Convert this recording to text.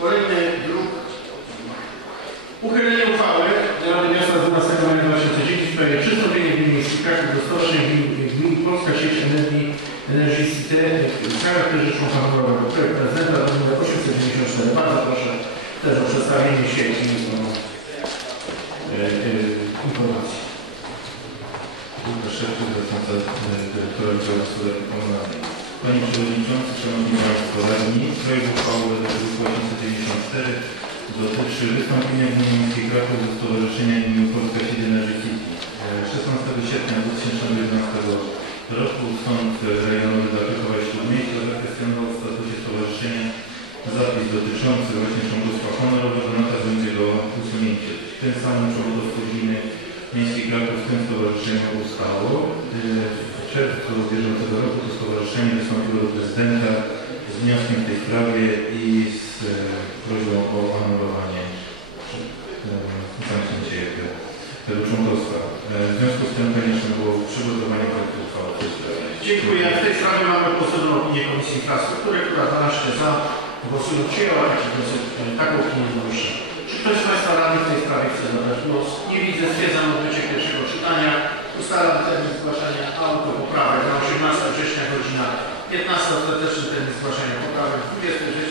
Kolejny druk. Uchylenie uchwały Rady Miasta z 12 maja 2010 w sprawie przystąpienia gmin miejskich Kraków do stowarzyszeń gmin, gmin Polska Sieć Energii Energii City w charakterze członka honorowego. Projekt prezydenta numer 894. Bardzo proszę też o przedstawienie sieci i e, e, informacji. Szefie zastępca dyrektora Wydziału Gospodarki Komunalnej. Panie Przewodniczący, Szanowni Państwo Radni, projekt uchwały druku 894 dotyczy wystąpienia Gminy Miejskiej Kraków do Stowarzyszenia Gminy Polska Sieć Energy City. E, 16 sierpnia 2011 roku Sąd Rejonowy Zaopiekował Śródmieścia zakwestionował w statusie stowarzyszenia zapis dotyczący właśnie członkostwa honorowego, nakaz będzie go usunięcie. Tym samym członkostwo gminy Miejski Kraków w tym stowarzyszeniu ustało. Yy, W czerwcu bieżącego roku to stowarzyszenie wystąpiło do prezydenta z wnioskiem w tej sprawie i z tego członkostwa. E, W związku z tym konieczne było przygotowanie projektu uchwały. Dziękuję. W tej sprawie mamy pozytywną opinię Komisji Infrastruktury, która 12 za głosując przyjęła e, taką opinię wnoszę. Czy ktoś z Państwa radnych w tej sprawie chce zabrać głos? Nie widzę. Stwierdzam odbycie pierwszego czytania. Ustalam termin zgłaszania autopoprawek na 18 września godzina 15. Ostateczny termin zgłaszania poprawek 20 września